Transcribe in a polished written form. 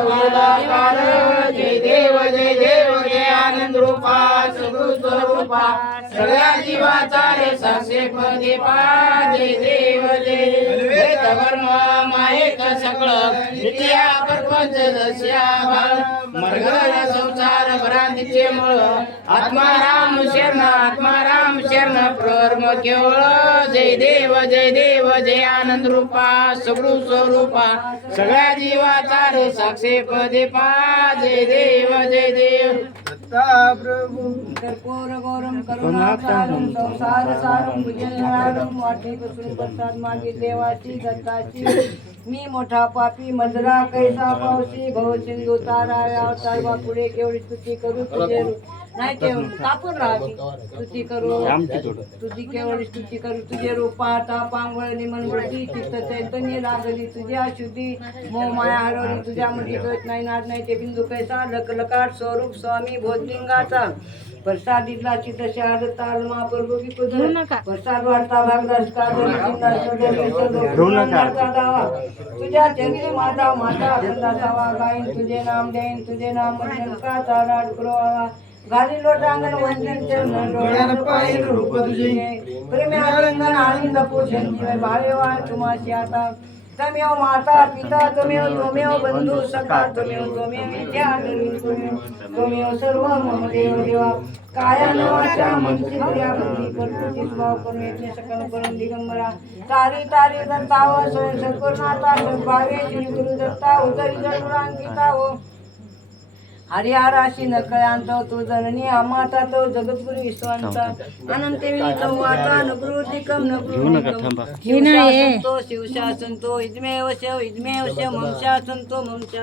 वरदाकार जय देव जय आनंद रूपा सगुण स्वरूपा सगळ्या जीवाचा रे साक्षेपदी पा जय देव जय धर्म मायेक सकळ नित्या प्रपंच दस्या मर्गल संसार भ्रांतीचे मूळ आत्माराम शरण परम केवळ जय देव जय आनंद रूपा सगुण स्वरूपा सगळ्या जीवाचा रे साक्षेपदी पा जय देव प्रभु कर्पूर गौरम करुणासारम संसार सारम भुजनहारम वाटेपासून प्रसाद मागे देवाची दत्ताची मी मोठा पापी मजरा कैसा पावसी भव सिंधू तारा अवतार पुढे केवढी स्तुती करू तुझे नाही ते कापूर राहते स्तुती करू तुझी केवढी स्तुती करू तुझे रूपा तापांगळ निमनवृत्ती चित्त चैतन्य लागली तुझी अशुद्धी मोह माया हरवली तुझ्या मध्ये दोष नाही नाद नाही ते बिंदू कैसा लकलकाट स्वरूप स्वामी भोजलिंगाचा प्रसाद दिला चित शहाद तालमा प्रभू प्रसाद वाढता भागदास दावा तुझ्या चरणी माझा माता अखंडासावा गाईन तुझे नाम देईन तुझे नाम का ताराड पुरवावा घाली लोटांगण वंदन चरण डोळ्यान पाहिल रूप तुझे प्रेम आलिंगन आनंद पोषण जीव भावेवान तुमाशी आता तमेव माता पिता तमेव बंधू सखा तमेव विद्या तमेव सर्व मम देव देवा कायान वाचा मनसी क्रिया बुद्धी कर्तृत्व स्वभाव करून येते सकल करून दिगंबरा तारी दत्ताव स्वयं सद्गुरुनाथा सद्भावे श्री गुरु दत्ता उदरी जन्मरांकिता हो हरिहराशी नकळ्यांत तो जननी अमाता तो जगद्गुरु विश्वांचा अनंत संवाता नकृतिकम नकृतिकम शिवशासन तो इजमेव शव ममशासन तो ममशा